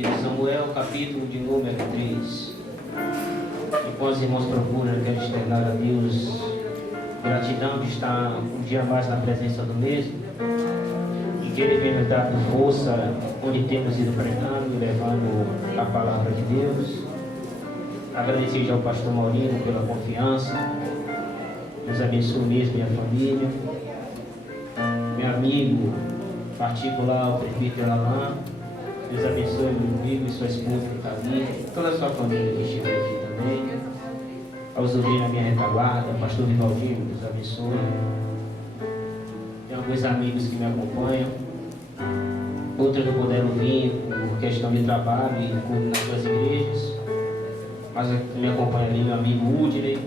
Samuel, capítulo de número 3. Enquanto os irmãos procuram, eu quero externar a Deus gratidão de estar um dia mais na presença do mesmo, e que Ele venha nos dar força onde temos ido pregando, levando a palavra de Deus. Agradecer ao pastor Maurino pela confiança. Deus abençoe mesmo minha família, meu amigo particular, o presbítero Alain. Deus abençoe meu amigo e sua esposa que está ali, toda a sua família que estiver aqui também. Aos ouvintes da minha retaguarda, pastor Rivaldinho, Deus abençoe. Tem alguns amigos que me acompanham, outros não puderam vir por questão de trabalho e nas suas igrejas, mas me acompanha ali meu amigo Udney,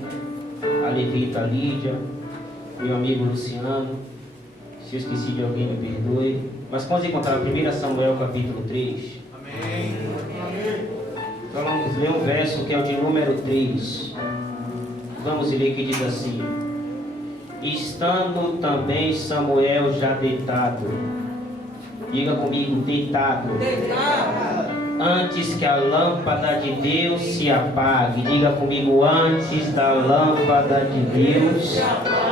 a Levita Lídia, meu amigo Luciano. Se eu esqueci de alguém, me perdoe. Mas vamos encontrar 1 Samuel capítulo 3. Amém. Então vamos ler um verso que é o de número 3. Vamos ler que diz assim: estando também Samuel já deitado. Diga comigo, deitado. Antes que a lâmpada de Deus se apague. Diga comigo, antes da lâmpada de Deus se apague.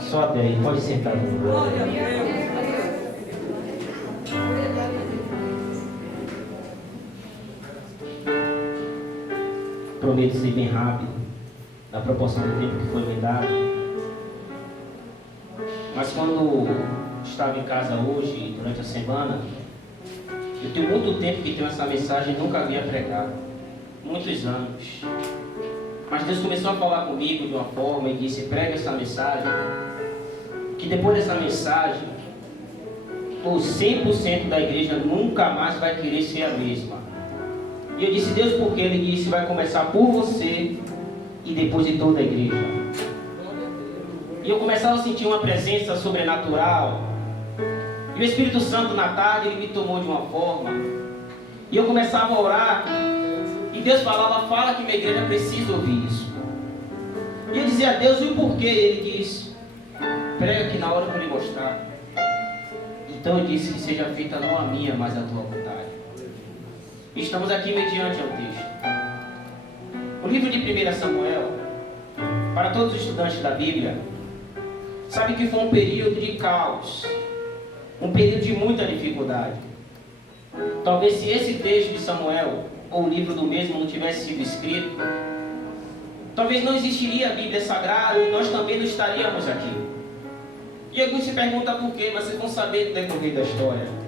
Só até aí, pode sentar. Prometo ser bem rápido, na proporção do tempo que foi me dado. Mas quando estava em casa hoje, durante a semana, eu tenho muito tempo que tenho essa mensagem e nunca havia pregado. Muitos anos. Mas Deus começou a falar comigo de uma forma e disse: prega essa mensagem, que depois dessa mensagem, o 100% da igreja nunca mais vai querer ser a mesma. E eu disse: Deus, por quê? Ele disse: vai começar por você e depois de toda a igreja. E eu começava a sentir uma presença sobrenatural. E o Espírito Santo na tarde, ele me tomou de uma forma. E eu começava a orar. E Deus falava: fala que minha igreja precisa ouvir isso. E eu dizia a Deus: e o porquê? Ele disse: prega que na hora que eu lhe mostrar. Então eu disse: que seja feita não a minha, mas a tua vontade. Estamos aqui mediante ao texto. O livro de 1 Samuel, para todos os estudantes da Bíblia, sabe que foi um período de caos, um período de muita dificuldade. Talvez se esse texto de Samuel, ou o livro do mesmo, não tivesse sido escrito, talvez não existiria a Bíblia Sagrada e nós também não estaríamos aqui. E alguns se perguntam por quê, mas vocês vão saber no decorrer da história.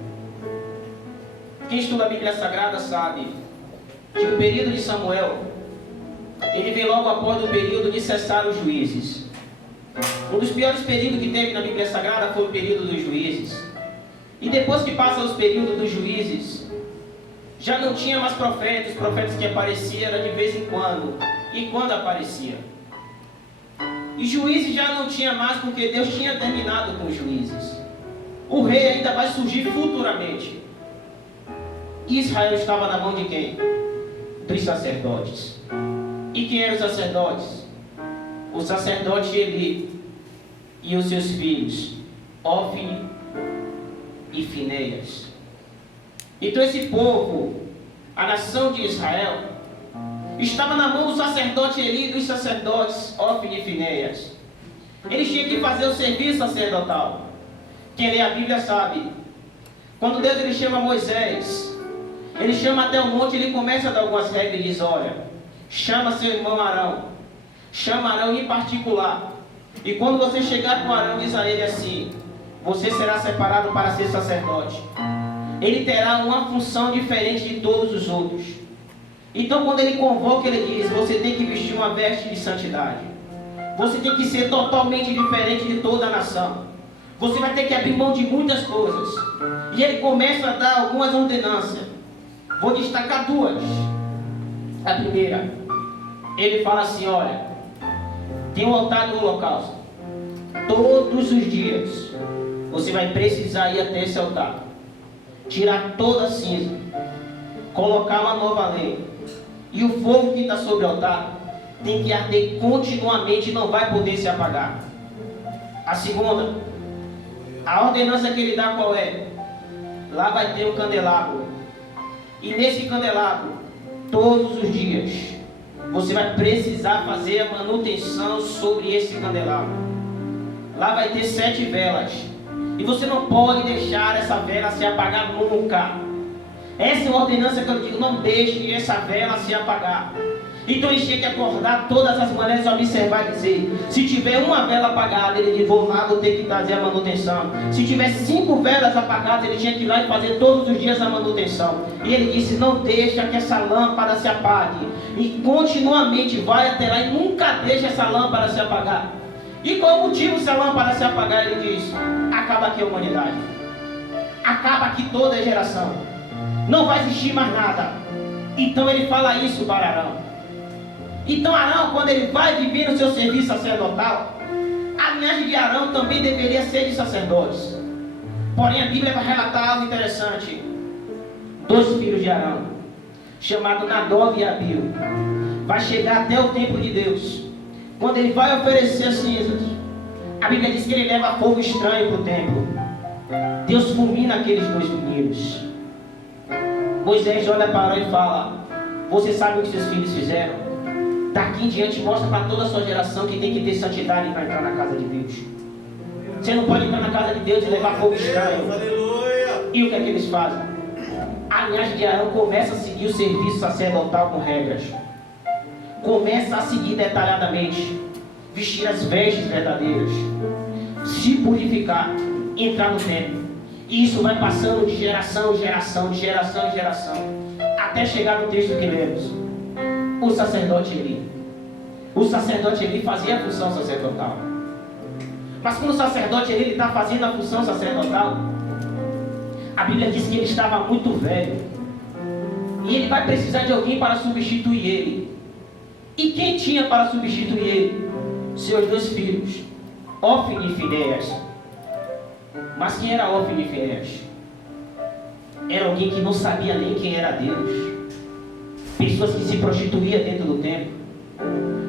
Quem estuda a Bíblia Sagrada sabe que o período de Samuel, ele vem logo após o período de cessar os juízes. Um dos piores períodos que teve na Bíblia Sagrada foi o período dos juízes. E depois que passa os períodos dos juízes, já não tinha mais profetas. Os profetas que apareciam era de vez em quando, e quando aparecia. E juízes já não tinha mais, porque Deus tinha terminado com os juízes. O rei ainda vai surgir futuramente. Israel estava na mão de quem? Dos sacerdotes. E quem eram os sacerdotes? O sacerdote Eli e os seus filhos, Ofni e Finéias. Então esse povo, a nação de Israel, estava na mão do sacerdote Eli e dos sacerdotes Ofni e Finéias. Eles tinham que fazer o serviço sacerdotal. Quem lê a Bíblia sabe. Quando Deus ele chama Moisés, ele chama até o monte, ele começa a dar algumas regras e diz: olha, chama seu irmão Arão, chama Arão em particular. E quando você chegar com Arão, diz a ele assim: você será separado para ser sacerdote. Ele terá uma função diferente de todos os outros. Então quando ele convoca, ele diz: você tem que vestir uma veste de santidade. Você tem que ser totalmente diferente de toda a nação. Você vai ter que abrir mão de muitas coisas. E ele começa a dar algumas ordenanças. Vou destacar duas. A primeira, ele fala assim: olha, tem um altar do holocausto. Todos os dias você vai precisar ir até esse altar, tirar toda a cinza, colocar uma nova lenha, e o fogo que está sobre o altar tem que arder continuamente e não vai poder se apagar. A segunda, a ordenança que ele dá qual é? Lá vai ter um candelabro. E nesse candelabro, todos os dias, você vai precisar fazer a manutenção sobre esse candelabro. Lá vai ter 7 velas. E você não pode deixar essa vela se apagar nunca. Essa é uma ordenança que eu digo, não deixe essa vela se apagar. Então ele tinha que acordar todas as manhãs, observar e dizer, se tiver uma vela apagada, ele diz, vou lá, vou ter que fazer a manutenção. Se tiver 5 velas apagadas, ele tinha que ir lá e fazer todos os dias a manutenção. E ele disse, não deixa que essa lâmpada se apague. E continuamente vai até lá e nunca deixa essa lâmpada se apagar. E qual o motivo se a lâmpada se apagar? Ele diz, acaba aqui a humanidade. Acaba aqui toda a geração. Não vai existir mais nada. Então ele fala isso para Arão. Então Arão, quando ele vai viver no seu serviço sacerdotal, a linhagem de Arão também deveria ser de sacerdotes. Porém a Bíblia vai relatar algo interessante. 2 filhos de Arão, chamados Nadab e Abiú, vai chegar até o templo de Deus. Quando ele vai oferecer as cinzas, a Bíblia diz que ele leva fogo estranho para o templo. Deus fulmina aqueles 2 meninos. Moisés olha para Arão e fala, você sabe o que seus filhos fizeram? Daqui em diante mostra para toda a sua geração que tem que ter santidade para entrar na casa de Deus. Você não pode entrar na casa de Deus e levar fogo estranho. E o que é que eles fazem? A linhagem de Arão começa a seguir o serviço sacerdotal com regras. Começa a seguir detalhadamente, vestir as vestes verdadeiras, se purificar, entrar no templo. E isso vai passando de geração em geração, de geração em geração, até chegar no texto que lemos. O sacerdote Eli. O sacerdote Eli fazia a função sacerdotal. Mas quando o sacerdote Eli está fazendo a função sacerdotal, a Bíblia diz que ele estava muito velho. E ele vai precisar de alguém para substituir ele. E quem tinha para substituir ele? Seus 2 filhos, Ófni e Finéias. Mas quem era Ófni e Finéias? Era alguém que não sabia nem quem era Deus. Pessoas que se prostituíam dentro do templo.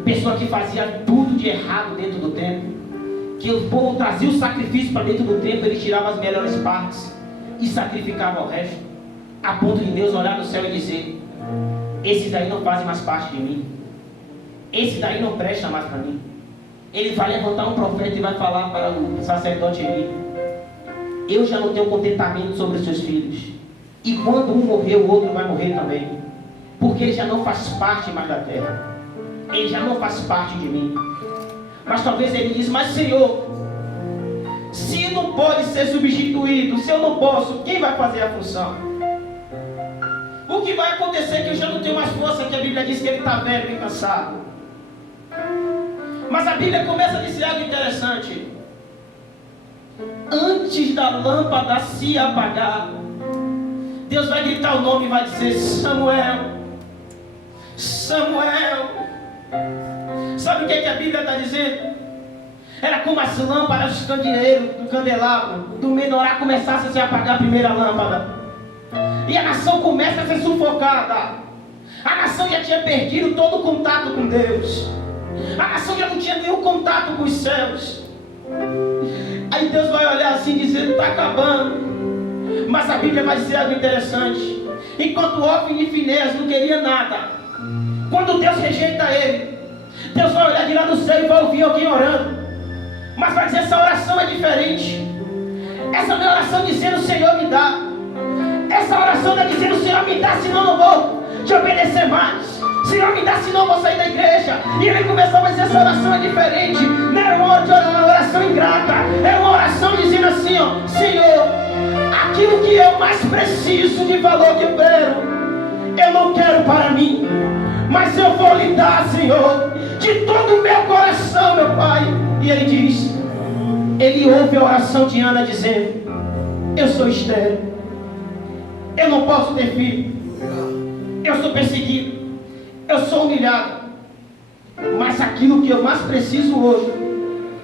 Pessoas que faziam tudo de errado dentro do templo. Que o povo trazia o sacrifício para dentro do templo, ele tirava as melhores partes e sacrificava o resto. A ponto de Deus olhar no céu e dizer, esses daí não fazem mais parte de mim. Esse daí não presta mais para mim. Ele vai levantar um profeta e vai falar para o sacerdote Eli, eu já não tenho contentamento sobre os seus filhos. E quando um morrer, o outro vai morrer também. Porque ele já não faz parte mais da terra. Ele já não faz parte de mim. Mas talvez ele diz, mas Senhor, se não pode ser substituído, se eu não posso, quem vai fazer a função? O que vai acontecer é que eu já não tenho mais força, que a Bíblia diz que ele está velho e cansado. Mas a Bíblia começa a dizer algo interessante. Antes da lâmpada se apagar, Deus vai gritar o nome e vai dizer, Samuel, Samuel. Sabe o que a Bíblia está dizendo? Era como as lâmpadas dos candeeiros, do candelabro, do menorá começasse a se apagar a primeira lâmpada. E a nação começa a ser sufocada. A nação já tinha perdido todo o contato com Deus. A nação já não tinha nenhum contato com os céus. Aí Deus vai olhar assim dizendo, está acabando. Mas a Bíblia vai dizer algo interessante. Enquanto Ófni e Finéias não queriam nada, quando Deus rejeita ele, Deus vai olhar de lá do céu e vai ouvir alguém orando. Mas vai dizer, essa oração é diferente. Essa não é oração dizendo, Senhor me dá. Essa oração não é dizendo, Senhor me dá, senão não vou te obedecer mais. Senhor me dá, senão vou sair da igreja. E ele começou a dizer, essa oração é diferente. Não era uma oração ingrata. Era uma oração dizendo assim, ó, Senhor, aquilo que eu mais preciso de valor que eu quero, eu não quero para mim, mas eu vou lhe dar, Senhor, de todo o meu coração, meu Pai. E ele diz, ele ouve a oração de Ana dizendo, eu sou estéril, eu não posso ter filho, eu sou perseguido, eu sou humilhado, mas aquilo que eu mais preciso hoje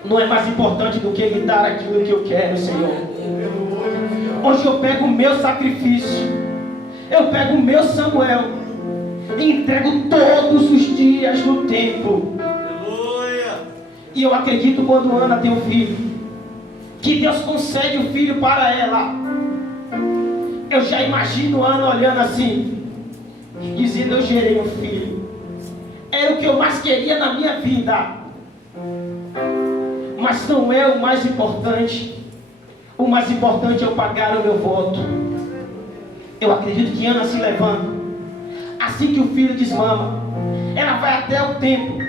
não é mais importante do que lhe dar aquilo que eu quero, Senhor. Hoje eu pego o meu sacrifício, eu pego o meu Samuel e entrego todos os dias no templo. E eu acredito quando Ana tem um filho, que Deus concede o filho para ela. Eu já imagino Ana olhando assim, dizendo: eu gerei um filho, era o que eu mais queria na minha vida, mas não é o mais importante. O mais importante é eu pagar o meu voto. Eu acredito que Ana se levanta, assim que o filho desmama, ela vai até o templo,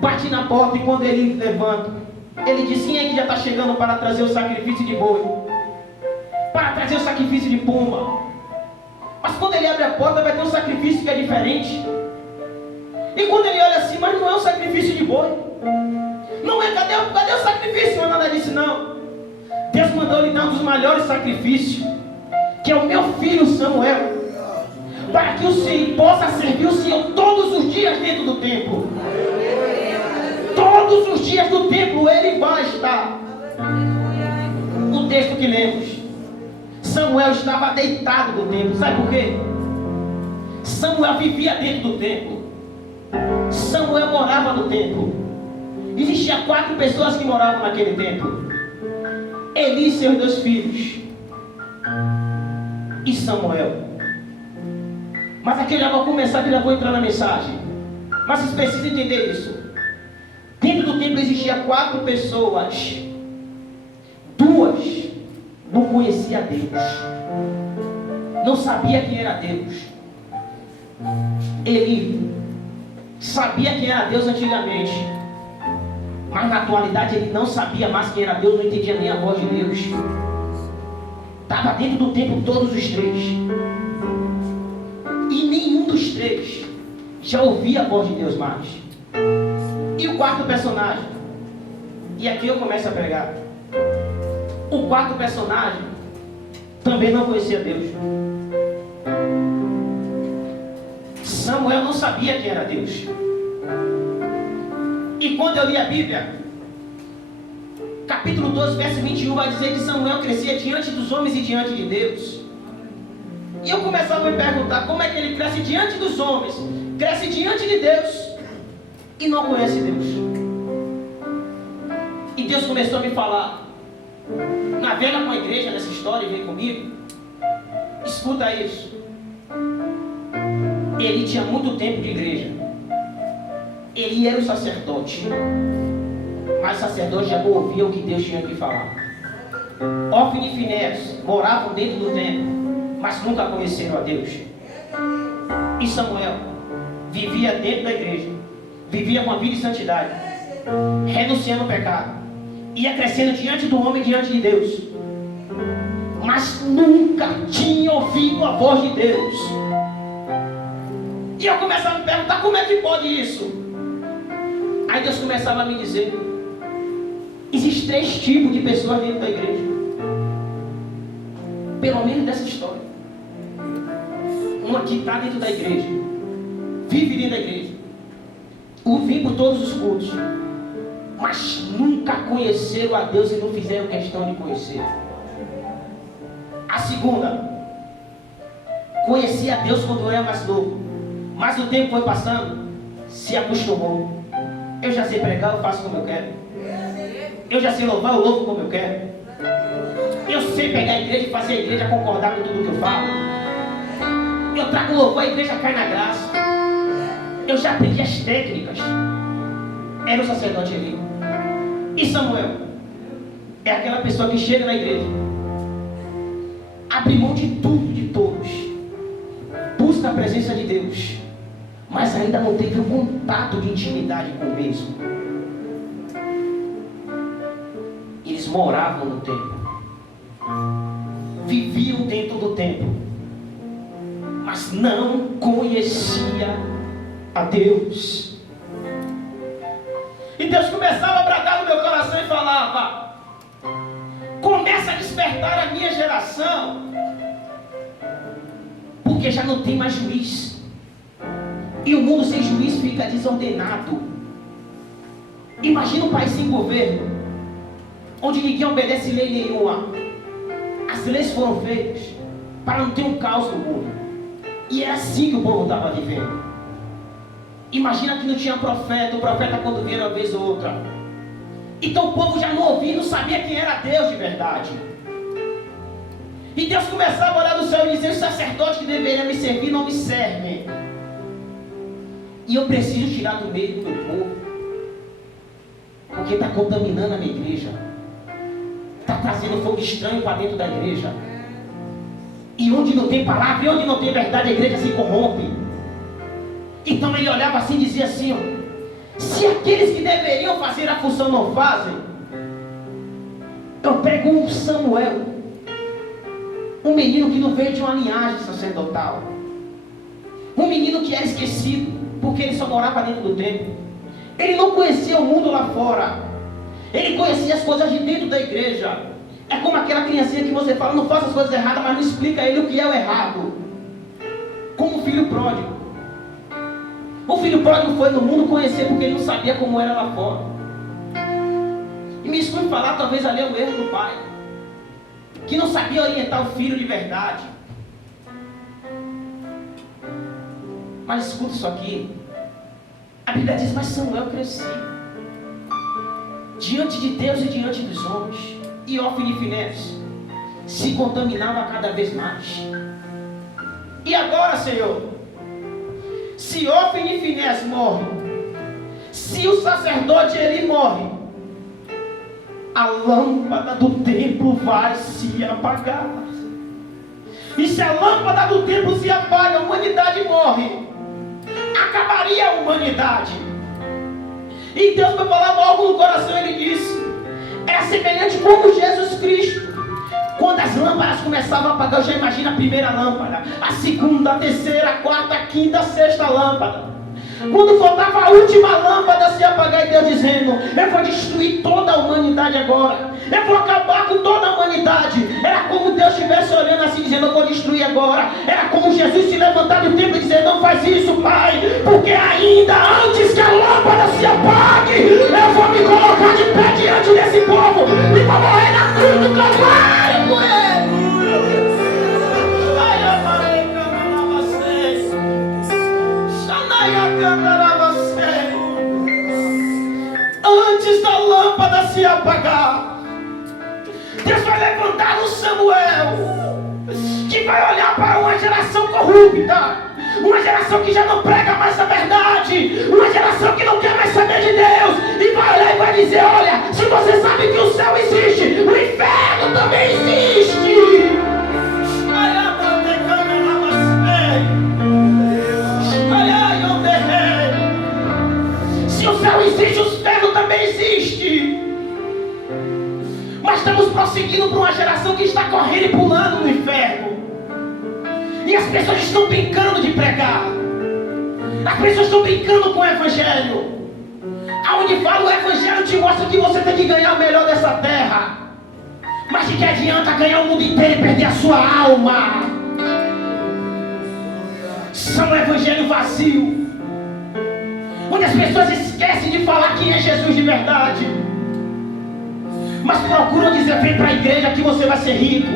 bate na porta, e quando ele levanta, ele diz: quem é que já está chegando para trazer o sacrifício de boi, para trazer o sacrifício de pomba? Mas quando ele abre a porta, vai ter um sacrifício que é diferente. E quando ele olha assim: mas não é um sacrifício de boi, não é, cadê o sacrifício? A Ana disse: não, Deus mandou lhe dar um dos melhores sacrifícios, que é o meu filho Samuel, para que o Senhor possa servir o Senhor todos os dias dentro do templo. Todos os dias do templo ele vai estar. O texto que lemos, Samuel estava deitado no templo. Sabe por quê? Samuel vivia dentro do templo. Samuel morava no templo. Existiam 4 pessoas que moravam naquele templo: Eli e seus 2 filhos, e Samuel. Mas aqui eu já vou começar, que já vou entrar na mensagem. Mas vocês precisam entender isso. Dentro do templo existiam 4 pessoas. 2 não conheciam Deus, não sabia quem era Deus. Ele sabia quem era Deus antigamente, mas na atualidade ele não sabia mais quem era Deus, não entendia nem a voz de Deus. Estava dentro do templo todos os 3, e nenhum dos 3 já ouvia a voz de Deus mais. E o 4º personagem, e aqui eu começo a pregar, o 4º personagem também não conhecia Deus. Samuel não sabia quem era Deus. E quando eu li a Bíblia, capítulo 12, verso 21, vai dizer que Samuel crescia diante dos homens e diante de Deus. E eu começava a me perguntar: como é que ele cresce diante dos homens, cresce diante de Deus e não conhece Deus? E Deus começou a me falar: navega com a igreja nessa história e vem comigo. Escuta isso. Ele tinha muito tempo de igreja. Ele era o sacerdote, mas o sacerdote já não ouvia o que Deus tinha que falar. Ofni e Finéias moravam dentro do templo, mas nunca conheceram a Deus. E Samuel vivia dentro da igreja, vivia com a vida de santidade, renunciando ao pecado, ia crescendo diante do homem, diante de Deus, mas nunca tinha ouvido a voz de Deus. E eu começava a me perguntar: como é que pode isso? Aí Deus começava a me dizer: existem 3 tipos de pessoas dentro da igreja, pelo menos dessa história. Uma que está dentro da igreja, vive dentro da igreja, vem por todos os cultos, mas nunca conheceram a Deus e não fizeram questão de conhecer. A segunda, conhecia a Deus quando era mais novo, mas o tempo foi passando, se acostumou. Eu já sei pregar, eu faço como eu quero. Eu já sei louvar, eu louvo como eu quero. Eu sei pegar a igreja e fazer a igreja concordar com tudo que eu falo. Eu trago louvor, a igreja cai na graça. Eu já aprendi as técnicas. Era o sacerdote ali. E Samuel é aquela pessoa que chega na igreja, abre mão de tudo, de todos, busca a presença de Deus, mas ainda não teve um contato de intimidade com o mesmo. Eles moravam no templo, viviam dentro do templo, mas não conhecia a Deus. E Deus começava a bradar no meu coração e falava: começa a despertar a minha geração, porque já não tem mais juiz. E o mundo sem juiz fica desordenado. Imagina um país sem governo, onde ninguém obedece lei nenhuma. As leis foram feitas para não ter um caos no mundo. E é assim que o povo estava vivendo. Imagina que não tinha profeta, o profeta quando vinha uma vez ou outra. Então o povo já não ouvia, não sabia quem era Deus de verdade. E Deus começava a olhar do céu e dizer: os sacerdotes que deveriam me servir não me servem. E eu preciso tirar do meio do meu povo, porque está contaminando a minha igreja, está trazendo fogo estranho para dentro da igreja. E onde não tem palavra, e onde não tem verdade, a igreja se corrompe. Então ele olhava assim e dizia assim: ó, se aqueles que deveriam fazer a função não fazem, eu pego um Samuel, um menino que não veio de uma linhagem sacerdotal, um menino que era esquecido, porque ele só morava dentro do templo. Ele não conhecia o mundo lá fora, ele conhecia as coisas de dentro da igreja. É como aquela criancinha que você fala: não faça as coisas erradas, mas não explica a ele o que é o errado. Como o filho pródigo. O filho pródigo foi no mundo conhecer, porque ele não sabia como era lá fora. E me escute falar, talvez ali é o erro do pai, que não sabia orientar o filho de verdade. Mas escuta isso aqui. A Bíblia diz: mas Samuel crescia diante de Deus e diante dos homens. E Ofni e Finéias se contaminava cada vez mais. E agora, Senhor, se Ofni e Finéias morrem, se o sacerdote ele morre, a lâmpada do templo vai se apagar. E se a lâmpada do templo se apaga, a humanidade morre. Acabaria a humanidade. E Deus me falava algo no coração. Ele disse: era semelhante como Jesus Cristo. Quando as lâmpadas começavam a apagar, eu já imagino a primeira lâmpada, a segunda, a terceira, a quarta, a quinta, a sexta lâmpada. Quando faltava a última lâmpada se apagar, e Deus dizendo: eu vou destruir toda a humanidade agora, eu vou acabar com toda a humanidade. Era como Deus estivesse olhando assim, dizendo: eu vou destruir agora. Era como Jesus se levantar do templo e dizer: não faz isso, Pai, porque ainda antes que a lâmpada se apague, eu vou me colocar de pé diante desse povo e vou morrer na cruz do Calvário por ele. Antes da lâmpada se apagar, Deus vai levantar um Samuel que vai olhar para uma geração corrupta, uma geração que já não prega mais a verdade, uma geração que não quer mais saber de Deus, e vai olhar e vai dizer: olha, se você sabe que o céu existe, o inferno também existe. Se o céu existe, o inferno também existe. Mas estamos prosseguindo para uma geração que está correndo e pulando no inferno. E as pessoas estão brincando de pregar. As pessoas estão brincando com o evangelho. Aonde fala o evangelho te mostra que você tem que ganhar o melhor dessa terra. Mas de que adianta ganhar o mundo inteiro e perder a sua alma? São um evangelho vazio, onde as pessoas esquecem de falar quem é Jesus de verdade, mas procuram dizer: vem para a igreja que você vai ser rico,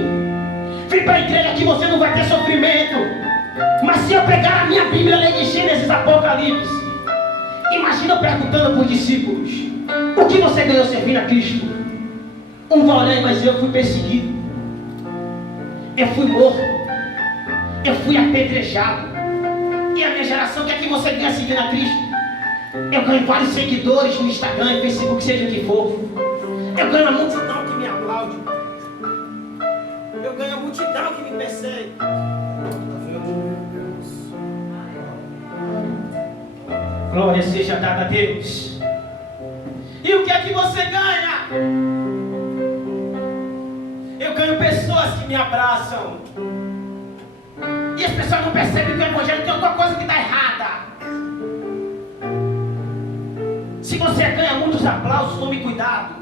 vem para a igreja que você não vai ter sofrimento. Mas se eu pegar a minha Bíblia e ler de Gênesis, Apocalipse, imagina eu perguntando para os discípulos: o que você ganhou servindo a Cristo? Um vai olhar e vai dizer: eu fui perseguido, eu fui morto, eu fui apedrejado. E a minha geração quer que você ganhe seguindo a Cristo. Eu ganho vários seguidores no Instagram, Facebook, seja o que for. Eu ganho a multidão que me aplaude. Eu ganho a multidão que me persegue. Glória seja dada a Deus. E o que é que você ganha? Eu ganho pessoas que me abraçam. E as pessoas não percebem que o evangelho tem alguma coisa que está errada. Se você ganha muitos aplausos, tome cuidado.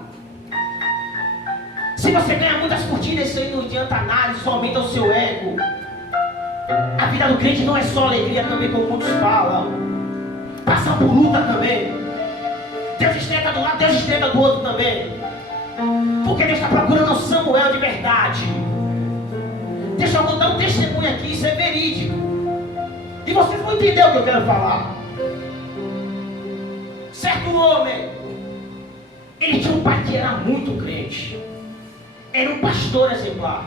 Se você ganha muitas curtidas, isso aí não adianta nada, isso aumenta o seu ego. A vida do crente não é só alegria também, como muitos falam. Passa por luta também. Deus estreita do lado, Deus estreita do outro também. Porque Deus está procurando um Samuel de verdade. Deixa eu contar um testemunho aqui, isso é verídico. E vocês vão entender o que eu quero falar. Certo homem, ele tinha um pai que era muito crente. Era um pastor exemplar.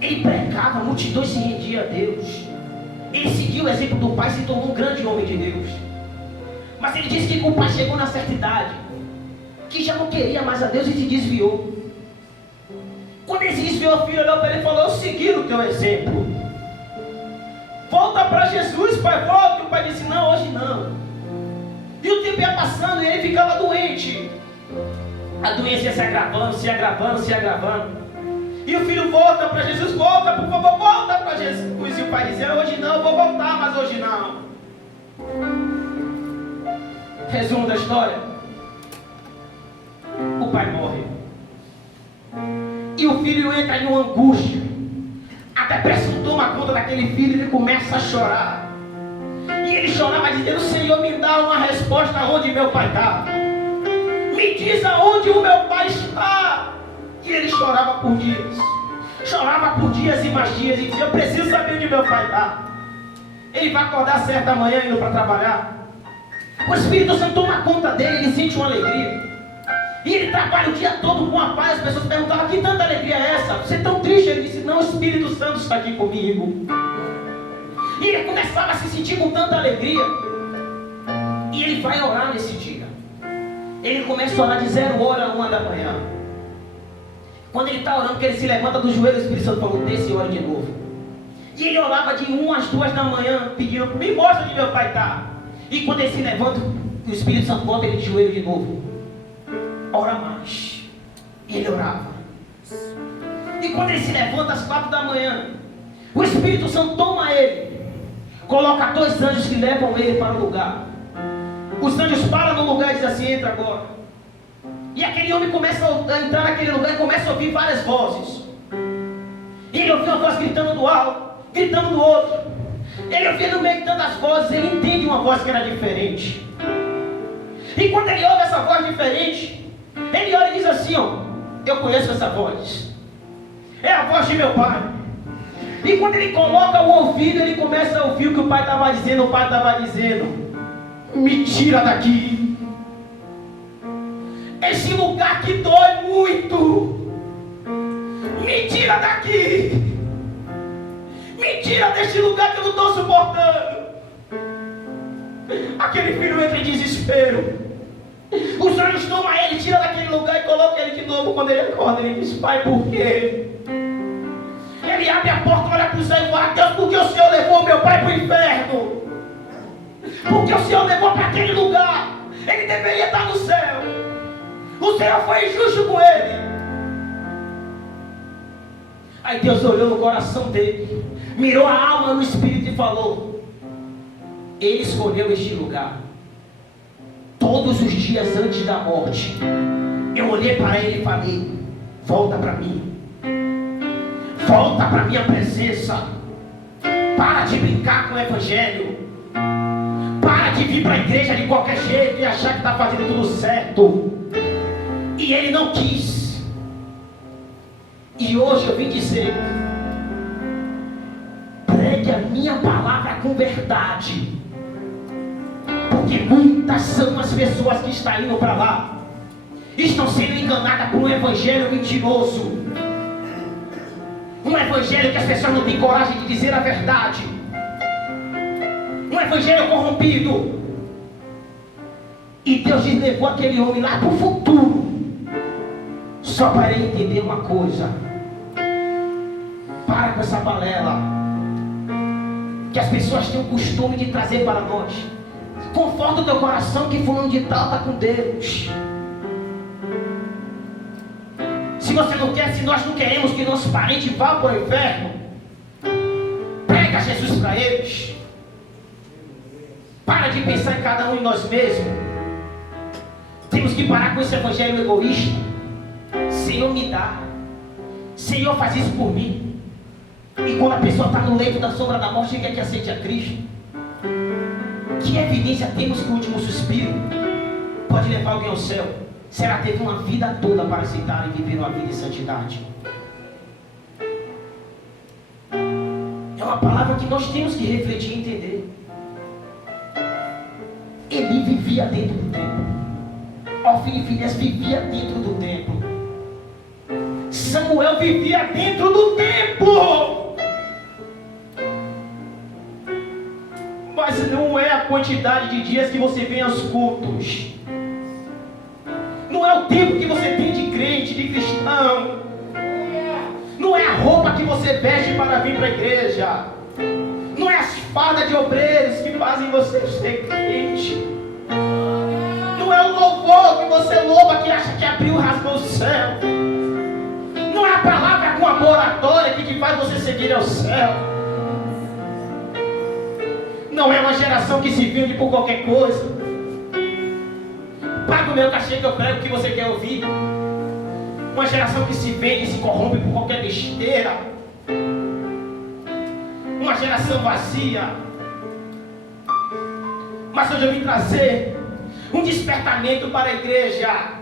Ele pregava, multidões se rendiam a Deus. Ele seguiu o exemplo do pai e se tornou um grande homem de Deus. Mas ele disse que o pai chegou na certa idade, que já não queria mais a Deus e se desviou. Quando ele se desviou, o filho olhou para ele e falou: eu segui o teu exemplo. Volta para Jesus, pai, volta. E o pai disse: não, hoje não. E o tempo ia passando e ele ficava doente. A doença ia se agravando, se agravando, se agravando. E o filho volta para Jesus: volta, por favor, volta para Jesus. E o pai dizia: hoje não, vou voltar, mas hoje não. Resumo da história: o pai morre. E o filho entra em uma angústia. A depressão toma conta daquele filho e ele começa a chorar. E ele chorava dizendo: Senhor, me dá uma resposta aonde meu pai está. Me diz aonde o meu pai está. E ele chorava por dias. Chorava por dias e mais dias. E dizia: eu preciso saber onde meu pai está. Ele vai acordar certa manhã indo para trabalhar. O Espírito Santo toma conta dele. Ele sente uma alegria. E ele trabalha o dia todo com a paz. As pessoas perguntavam: que tanta alegria é essa? Você é tão triste? Ele disse: não, o Espírito Santo está aqui comigo. E ele começava a se sentir com tanta alegria. E ele vai orar nesse dia. Ele começa a orar de 0 hora a 1 da manhã. Quando ele está orando, que ele se levanta do joelho, o Espírito Santo falou: desce e ora de novo. E ele orava de 1 às 2 da manhã, pedindo: me mostra onde meu pai está. E quando ele se levanta, o Espírito Santo bota ele de joelho de novo. Ora mais. E ele orava. E quando ele se levanta às 4 da manhã, o Espírito Santo toma ele, coloca 2 anjos que levam ele para o lugar. Os anjos param no lugar e dizem assim: entra agora. E aquele homem começa a entrar naquele lugar e começa a ouvir várias vozes. E ele ouviu uma voz gritando do alto, gritando do outro. Ele ouvia no meio de tantas vozes, ele entende uma voz que era diferente. E quando ele ouve essa voz diferente, ele olha e diz assim: ó, eu conheço essa voz. É a voz de meu pai. E quando ele coloca o ouvido, ele começa a ouvir o que o pai estava dizendo. O pai estava dizendo: me tira daqui. Esse lugar que dói muito. Me tira daqui. Me tira desse lugar que eu não estou suportando. Aquele filho entra em desespero. Os anjos tomam ele, tira daquele lugar e colocam ele de novo. Quando ele acorda, ele diz: pai, por quê? Ele abre a porta, olha para o céu e fala: Deus, por que o Senhor levou meu pai para o inferno? Porque o Senhor levou para aquele lugar. Ele deveria estar no céu. O Senhor foi injusto com ele. Aí Deus olhou no coração dele, mirou a alma no espírito e falou: ele escolheu este lugar. Todos os dias antes da morte, eu olhei para ele e falei: volta para mim. Volta para a minha presença. Para de brincar com o evangelho. Para de vir para a igreja de qualquer jeito e achar que está fazendo tudo certo. E ele não quis. E hoje eu vim dizer: pregue a minha palavra com verdade. Porque muitas são as pessoas que estão indo para lá. Estão sendo enganadas por um evangelho mentiroso. Um evangelho que as pessoas não têm coragem de dizer a verdade. Um evangelho corrompido. E Deus levou aquele homem lá para o futuro, só para ele entender uma coisa: para com essa balela que as pessoas têm o costume de trazer para nós. Conforta o teu coração que fulano de tal está com Deus. Se você não quer, se nós não queremos que nosso parente vá para o inferno, prega Jesus para eles. Para de pensar em cada um em nós mesmos. Temos que parar com esse evangelho egoísta. Senhor, me dá. Senhor, faz isso por mim. E quando a pessoa está no leito da sombra da morte, quer que aceite a Cristo. Que evidência temos que o último suspiro pode levar alguém ao céu? Se ela teve uma vida toda para aceitar e viver uma vida em santidade. É uma palavra que nós temos que refletir e entender. Ele vivia dentro do templo. Ofni e Finéias vivia dentro do templo. Samuel vivia dentro do tempo. Mas não é a quantidade de dias que você vem aos cultos. Não é o tempo que você tem de crente, de cristão. Não é a roupa que você veste para vir para a igreja. Não é as fardas de obreiros que fazem você ser crente. Não é o louvor que você louva, que acha que abriu e rasgou o céu. Não é a palavra com amor oratória que te faz você seguir ao céu. Não é uma geração que se vende por qualquer coisa. Paga o meu cachê que eu prego o que você quer ouvir. Uma geração que se vende e se corrompe por qualquer besteira. Uma geração vazia. Mas hoje eu vim trazer um despertamento para a igreja.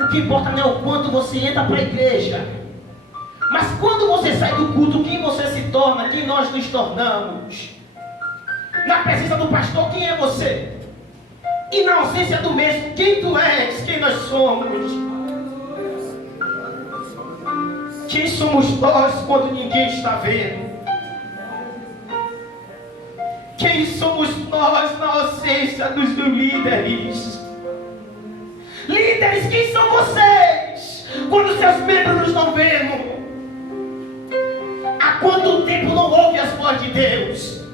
O que importa não é o quanto você entra para a igreja, mas quando você sai do culto, quem você se torna, quem nós nos tornamos. Na presença do pastor, quem é você? E na ausência do mesmo, quem tu és, quem nós somos? Quem somos nós quando ninguém está vendo? Quem somos nós na ausência dos líderes? Líderes, quem são vocês quando seus membros não vendo? Há quanto tempo não ouve as vozes de Deus?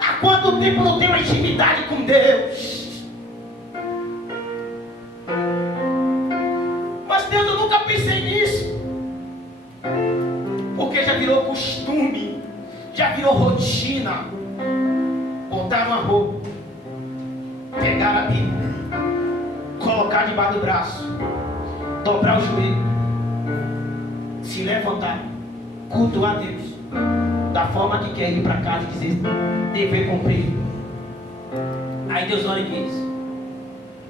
Há quanto tempo não tem uma intimidade com Deus? Mas Deus, eu nunca pensei nisso. Porque já virou costume, já virou rotina. Botar uma roupa, pegar a Bíblia, colocar debaixo do braço, dobrar o joelho, se levantar, cultuar a Deus, da forma que quer ir para casa e dizer, dever cumprir. Aí Deus olha e diz,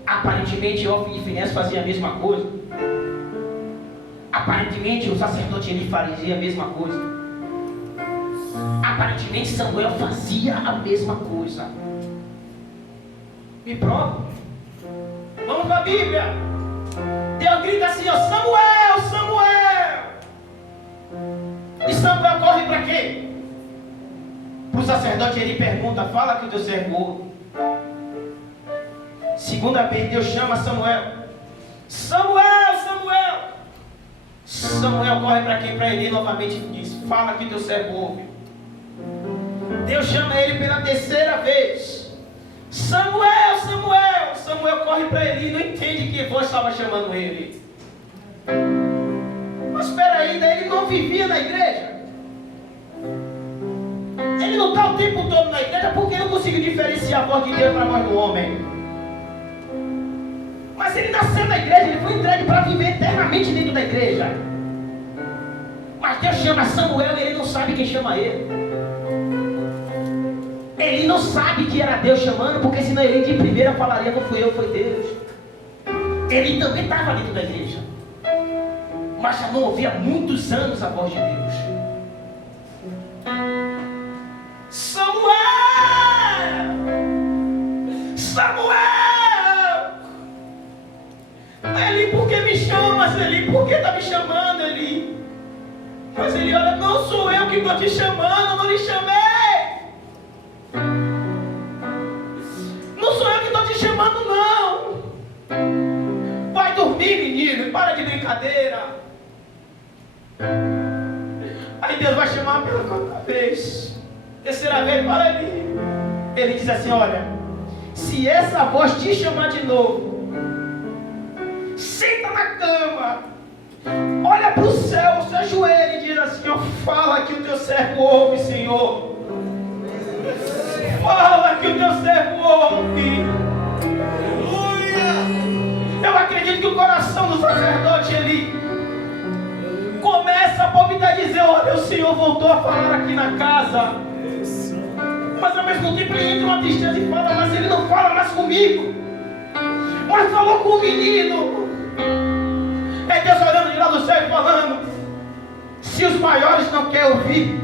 aparentemente Ofni e Finéias faziam a mesma coisa. Aparentemente o sacerdote ele fazia a mesma coisa. Aparentemente Samuel fazia a mesma coisa. Me prova. Vamos para a Bíblia. Deus grita assim, ó, Samuel, Samuel. E Samuel corre para quê? Para o sacerdote ele pergunta, fala que o teu servo ouve. Segunda vez Deus chama Samuel. Samuel, Samuel. Samuel corre para quem? Para Eli novamente e diz, fala que o teu servo ouve. Deus chama ele pela terceira vez. Samuel, Samuel. Samuel corre para Eli e não entende que voz estava chamando ele. Mas espera aí, daí ele não vivia na igreja. Ele não está o tempo todo na igreja porque não conseguiu diferenciar a voz de Deus para a voz do homem. Mas ele nasceu na igreja, ele foi entregue para viver eternamente dentro da igreja. Mas Deus chama Samuel e ele não sabe quem chama ele. Ele não sabe que era Deus chamando, porque senão ele de primeira falaria, não fui eu, foi Deus. Ele também estava dentro da igreja, mas já não ouvia há muitos anos a voz de Deus. Samuel! Samuel! Eli, por que me chamas, Eli? Por que está me chamando, Eli? Mas ele olha, não sou eu que estou te chamando, eu não lhe chamei. Não sou eu que estou te chamando, não. Vai dormir, menino, para de brincadeira. Aí Deus vai chamar pela quarta vez. Terceira vez, para ali. Ele diz assim, olha, se essa voz te chamar de novo, senta na cama, olha para o céu, se ajoelha e diz assim, ó, fala que o teu servo ouve, Senhor. Fala que o teu servo ouve. Eu acredito que o coração do sacerdote ele começa a palpitar e dizer, olha, o Senhor voltou a falar aqui na casa. Mas ao mesmo tempo ele entra uma tristeza e fala, mas ele não fala mais comigo. Mas falou com o menino. É Deus olhando de lá do céu e falando, se os maiores não querem ouvir,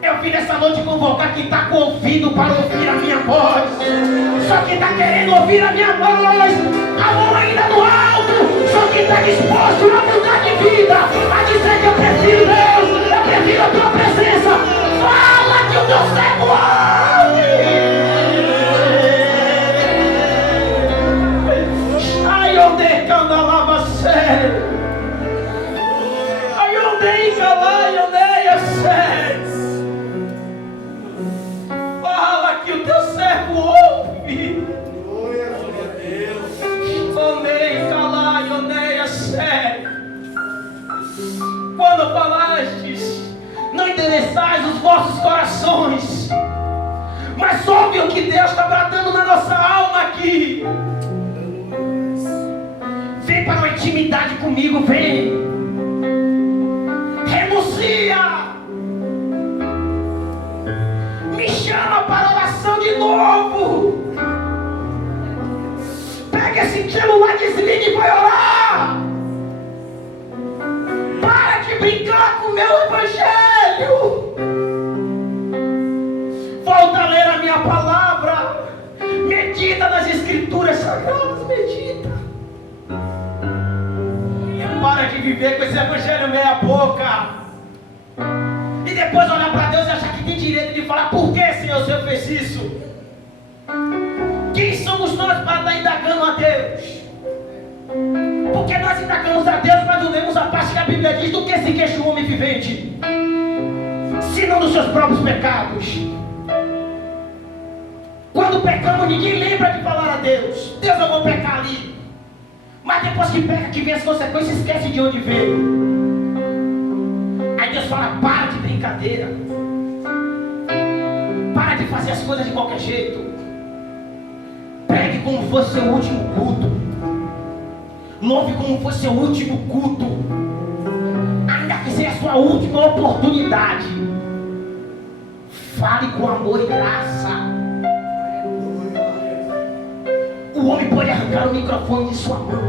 eu vim nessa noite convocar quem está com ouvido para ouvir a minha voz. Só quem está querendo ouvir a minha voz, a mão ainda no alto. Só quem está disposto a mudar de vida, a dizer que eu prefiro Deus, eu prefiro a tua presença. Fala que o teu servo ouve. Ai, onde canta lava sério. Ai, onde cala, onde é sério. Fala que o teu servo ouve. Onde cala, onde é sério. Quando falastes, não endereçais os vossos corações, mas ouve o que Deus está bradando na nossa alma aqui. Vem para uma intimidade comigo, vem. Renuncia. Me chama para oração de novo. Pega esse celular, desliga e vai orar. Para de brincar com o meu evangelho. Volta a ler a minha palavra. Medita nas escrituras sagradas. Medita. Para de viver com esse evangelho meia boca. E depois olhar para Deus e achar que tem direito de falar: por que, Senhor, o Senhor fez isso? Quem somos nós para estar indagando a Deus? Porque nós indagamos a Deus, mas não lemos a parte que a Bíblia diz: do que se queixa o homem vivente, se não dos seus próprios pecados. Quando pecamos, ninguém lembra de falar a Deus: Deus, eu vou pecar ali. Mas depois que peca, que vem as consequências, esquece de onde veio. Aí Deus fala: para de brincadeira. Para de fazer as coisas de qualquer jeito. Pregue como fosse seu último culto. Louve como fosse seu último culto. Ainda que seja a sua última oportunidade. Fale com amor e graça. O homem pode arrancar o microfone de sua mão,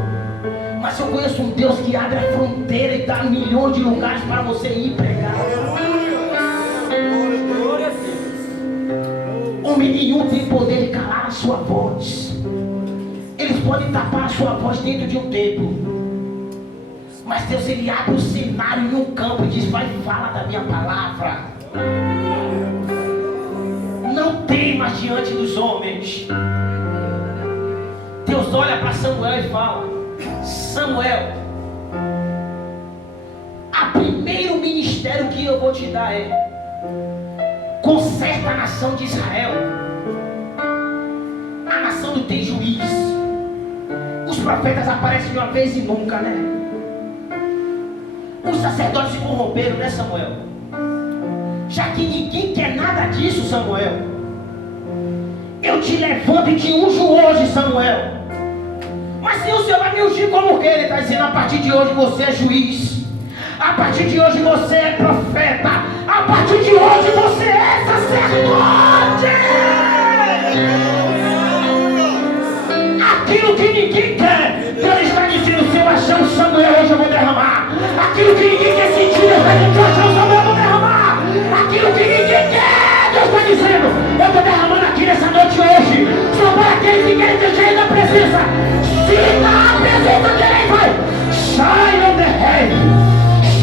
mas eu conheço um Deus que abre a fronteira e dá milhões de lugares para você ir pregar. Homem nenhum tem poder de calar a sua voz. Eles podem tapar a sua voz dentro de um templo, mas Deus, ele abre o cenário em um campo e diz: vai, fala da minha palavra. Não temas diante dos homens. Deus olha para Samuel e fala: Samuel, o primeiro ministério que eu vou te dar é: conserta a nação de Israel. A nação não tem juiz. Os profetas aparecem de uma vez e nunca, né? Os sacerdotes se corromperam, né, Samuel? Já que ninguém quer nada disso, Samuel, eu te levanto e te unjo hoje, Samuel. Mas se o Senhor vai me ungir como que? Ele está dizendo: a partir de hoje você é juiz. A partir de hoje você é profeta. A partir de hoje você é sacerdote. Aquilo que ninguém quer, Deus está dizendo: se eu achar o Samuel hoje eu vou derramar. Aquilo que ninguém quer sentir, Deus está dizendo: se eu achar o Samuel eu vou derramar. Aquilo que ninguém quer, Deus está dizendo: eu estou derramando aqui nessa noite hoje. Só para aqueles que querem ter cheio da presença. Sinta a presença dele, vai. Saiam de rei.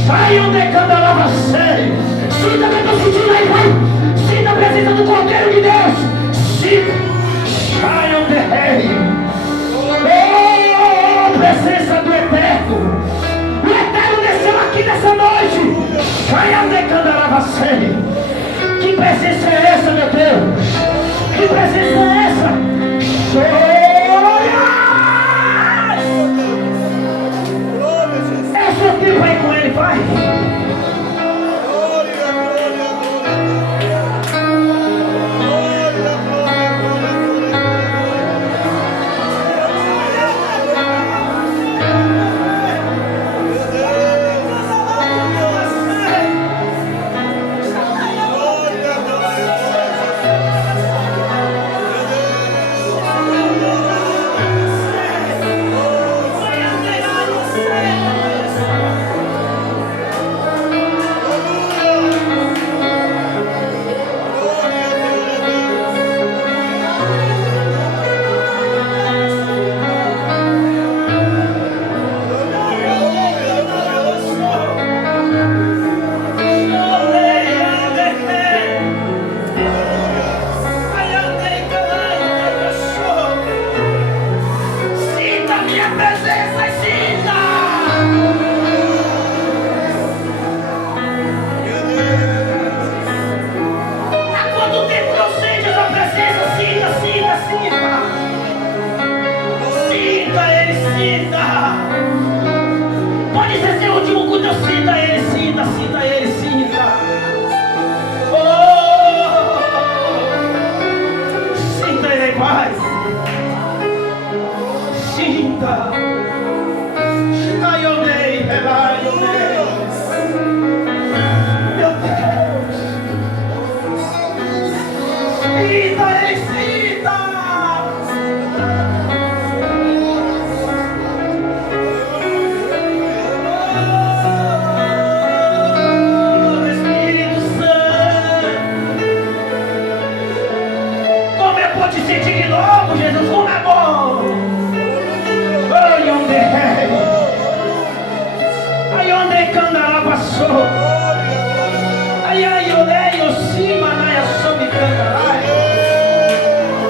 Saiam de candelabra sério. Sinta o que eu estou sentindo aí, vai. Sinta a presença do Cordeiro de Deus. Sinta. Saiam de rei. Oh, presença do Eterno. O Eterno desceu aqui nessa noite. Saiam de candelabra sério. Que presença é essa, meu Deus? Que presença é essa? É seu tempo aí com ele, vai.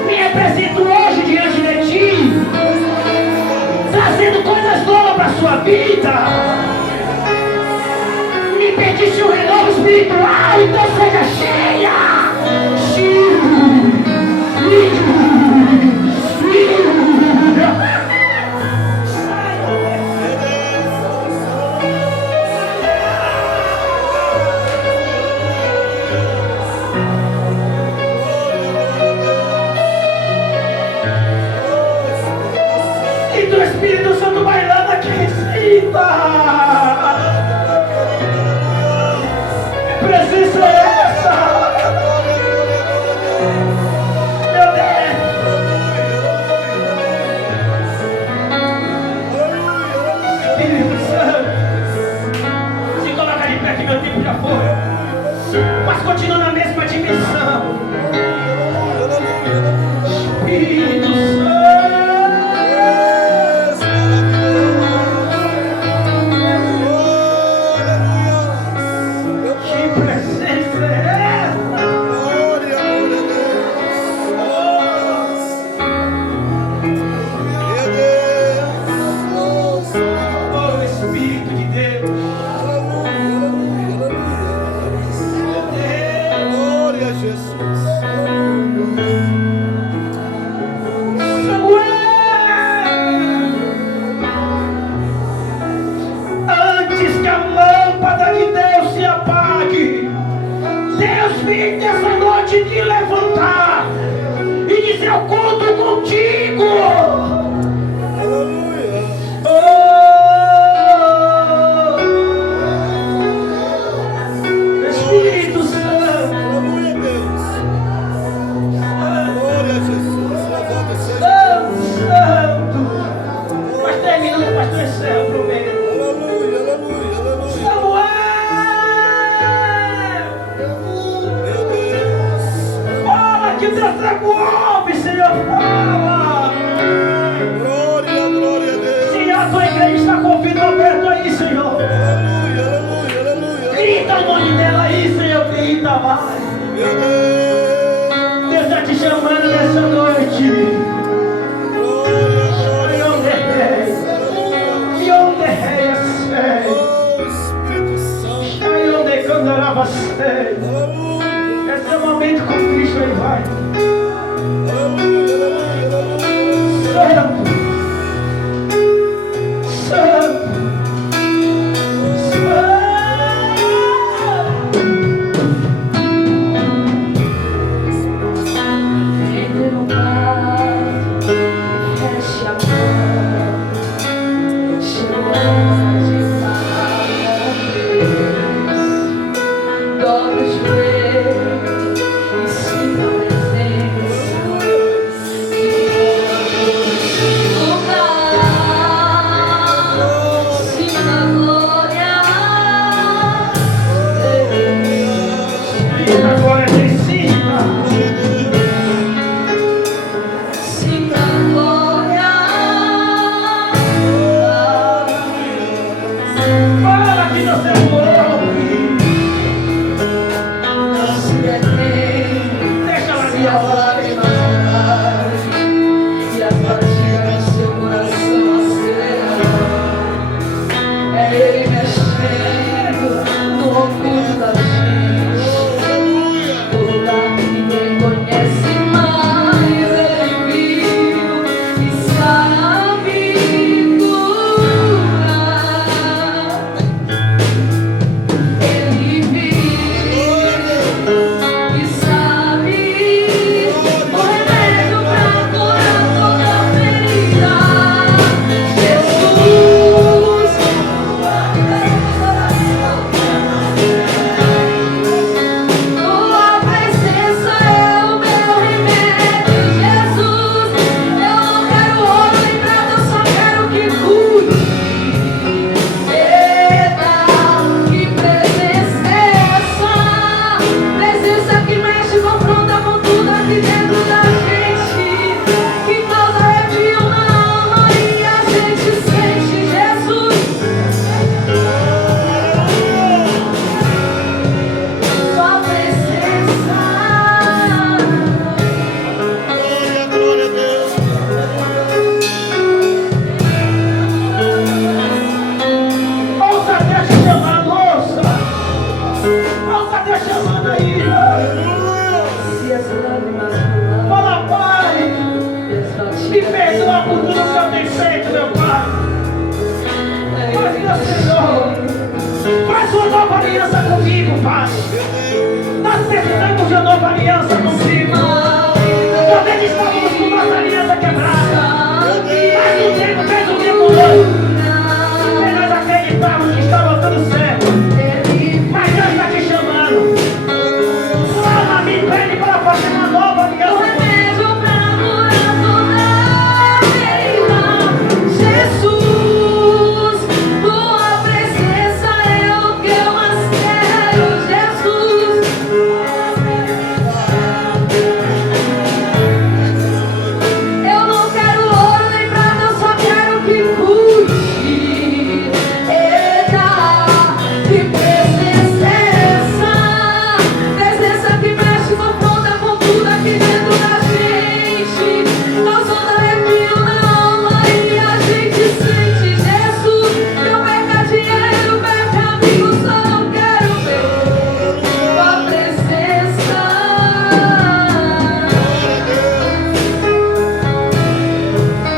Me apresento hoje diante de ti, trazendo coisas novas para a sua vida. Me pediste um renovo espiritual, então seja cheia. E o Espírito Santo bailando aqui em cima. Que presença é essa? Meu Deus! Espírito Santo, se coloca de pé que meu tempo já foi, mas continua na mesma dimensão. Espírito Santo. Te levantar e dizer: eu conto contigo. Aleluia. Espírito Santo. Aleluia, Deus. Glória a Jesus. Louvado seja Santo. Mas terminando, pastor Excel, prometo. Aleluia, aleluia, aleluia. Que Deus traga o homem, Senhor, fala. Glória, glória a Deus. Se a tua igreja está com o ouvido aberto aí, Senhor. Aleluia, aleluia, aleluia. Grita o nome dela aí, Senhor, grita mais. Meu Deus. Deus está te chamando nessa noite. Glória, glória. E onde é, Senhor? Oh, Espírito Santo. E onde é quando era você? Aleluia. Esse é o momento com Cristo aí vai. Aleluia, aleluia, aleluia. Santo. Santo. Dobra o joelho e sinta a presença. aliança comigo, Pai. Nós precisamos de uma nova aliança contigo. Talvez estávamos com nossa aliança quebrada, mas o tempo fez o que conosco. E nós acreditamos que está voltando